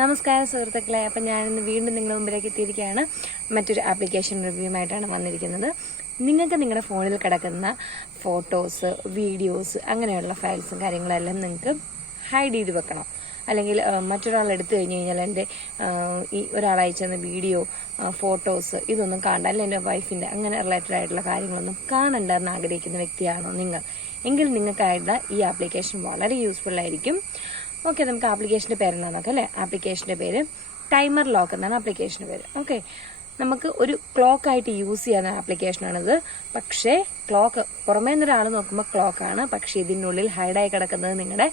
നമസ്കാരം സുഹൃത്തുക്കളെ. അപ്പം ഞാനിന്ന് വീണ്ടും നിങ്ങളുടെ മുമ്പിലേക്ക് എത്തിയിരിക്കുകയാണ്. മറ്റൊരു ആപ്ലിക്കേഷൻ റിവ്യൂമായിട്ടാണ് വന്നിരിക്കുന്നത്. നിങ്ങൾക്ക് നിങ്ങളുടെ ഫോണിൽ കിടക്കുന്ന ഫോട്ടോസ്, വീഡിയോസ്, അങ്ങനെയുള്ള ഫയൽസും കാര്യങ്ങളെല്ലാം നിങ്ങൾക്ക് ഹൈഡ് ചെയ്ത് വെക്കണം. അല്ലെങ്കിൽ മറ്റൊരാൾ എടുത്തു കഴിഞ്ഞ് കഴിഞ്ഞാൽ എൻ്റെ ഈ ഒരാൾ അയച്ചെന്ന വീഡിയോ, ഫോട്ടോസ് ഇതൊന്നും കാണണ്ട, അല്ലെങ്കിൽ എൻ്റെ വൈഫിൻ്റെ അങ്ങനെ റിലേറ്റഡ് ആയിട്ടുള്ള കാര്യങ്ങളൊന്നും കാണണ്ടെന്ന് ആഗ്രഹിക്കുന്ന വ്യക്തിയാണോ നിങ്ങൾ എങ്കിൽ നിങ്ങൾക്കായിട്ടുള്ള ഈ ആപ്ലിക്കേഷൻ വളരെ യൂസ്ഫുൾ ആയിരിക്കും. ഓക്കെ, നമുക്ക് ആപ്ലിക്കേഷൻ്റെ പേരെന്താണെന്ന് നോക്കാം അല്ലേ. ആപ്ലിക്കേഷൻ്റെ പേര് ടൈമർ ലോക്ക് എന്നാണ് ആപ്ലിക്കേഷൻ്റെ പേര്. ഓക്കെ, നമുക്ക് ഒരു ക്ലോക്കായിട്ട് യൂസ് ചെയ്യാവുന്ന ആപ്ലിക്കേഷനാണിത്. പക്ഷേ ക്ലോക്ക് പുറമേ നിന്നൊരാൾ നോക്കുമ്പോൾ ക്ലോക്കാണ്, പക്ഷേ ഇതിനുള്ളിൽ ഹൈഡായി കിടക്കുന്നത് നിങ്ങളുടെ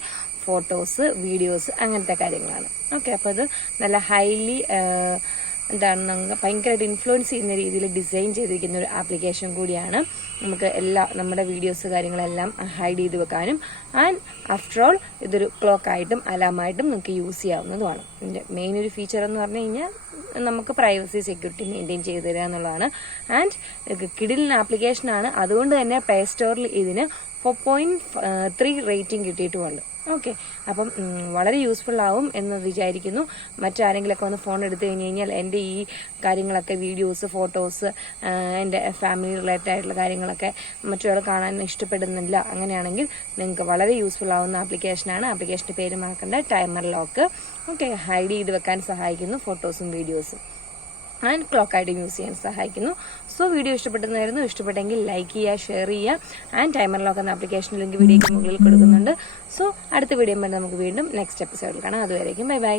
ഫോട്ടോസ്, വീഡിയോസ്, അങ്ങനത്തെ കാര്യങ്ങളാണ്. ഓക്കെ, അപ്പോൾ ഇത് നല്ല ഹൈലി എന്താണ് ഭയങ്കരമായിട്ട് ഇൻഫ്ലുവൻസ് ചെയ്യുന്ന രീതിയിൽ ഡിസൈൻ ചെയ്തിരിക്കുന്ന ഒരു ആപ്ലിക്കേഷൻ കൂടിയാണ്. നമുക്ക് നമ്മുടെ വീഡിയോസ് കാര്യങ്ങളെല്ലാം ഹൈഡ് ചെയ്ത് വെക്കാനും ആൻഡ് ആഫ്റ്റർ ഓൾ ഇതൊരു ക്ലോക്കായിട്ടും അലാമായിട്ടും നമുക്ക് യൂസ് ചെയ്യാവുന്നതുമാണ്. ഇതിൻ്റെ മെയിൻ ഒരു ഫീച്ചർ എന്ന് പറഞ്ഞു കഴിഞ്ഞാൽ നമുക്ക് പ്രൈവസി, സെക്യൂരിറ്റി മെയിൻറ്റെയിൻ ചെയ്ത് തരിക എന്നുള്ളതാണ്. ആൻഡ് കിഡിലിൻ ആപ്ലിക്കേഷനാണ്, അതുകൊണ്ട് തന്നെ പ്ലേ സ്റ്റോറിൽ ഇതിന് 4.3 റേറ്റിംഗ് കിട്ടിയിട്ടുമുണ്ട്. ഓക്കെ, അപ്പം വളരെ യൂസ്ഫുൾ ആവും എന്ന് വിചാരിക്കുന്നു. മറ്റാരെങ്കിലുമൊക്കെ വന്ന് ഫോൺ എടുത്തു കഴിഞ്ഞ് കഴിഞ്ഞാൽ എൻ്റെ ഈ കാര്യങ്ങളൊക്കെ, വീഡിയോസ്, ഫോട്ടോസ്, എൻ്റെ ഫാമിലി റിലേറ്റഡ് ആയിട്ടുള്ള കാര്യങ്ങളൊക്കെ മറ്റൊരാൾ കാണാൻ ഇഷ്ടപ്പെടുന്നില്ല, അങ്ങനെയാണെങ്കിൽ നിങ്ങൾക്ക് വളരെ യൂസ്ഫുൾ ആവുന്ന ആപ്ലിക്കേഷനാണ്. ആപ്ലിക്കേഷൻ്റെ പേര് മറക്കണ്ട, ടൈമർ ലോക്ക്. ഓക്കെ, ഹൈഡ് ചെയ്ത് വെക്കാൻ സഹായിക്കുന്നു ഫോട്ടോസും വീഡിയോസും ആൻഡ് ക്ലോക്കായിട്ട് യൂസ് ചെയ്യാൻ സഹായിക്കുന്നു. സോ വീഡിയോ ഇഷ്ടപ്പെട്ടെന്നായിരുന്നു. ഇഷ്ടപ്പെട്ടെങ്കിൽ ലൈക്ക് ചെയ്യുക, ഷെയർ ചെയ്യുക. ആൻഡ് ടൈമർ ലോക്ക് എന്ന ആപ്ലിക്കേഷൻ ലിങ്ക് വീഡിയോയ്ക്ക് മുകളിൽ കൊടുക്കുന്നുണ്ട്. സോ അടുത്ത വീഡിയോ നമുക്ക് വീണ്ടും നെക്സ്റ്റ് എപ്പിസോഡിൽ കാണാം. അതുവരേക്കും ബൈ ബൈ.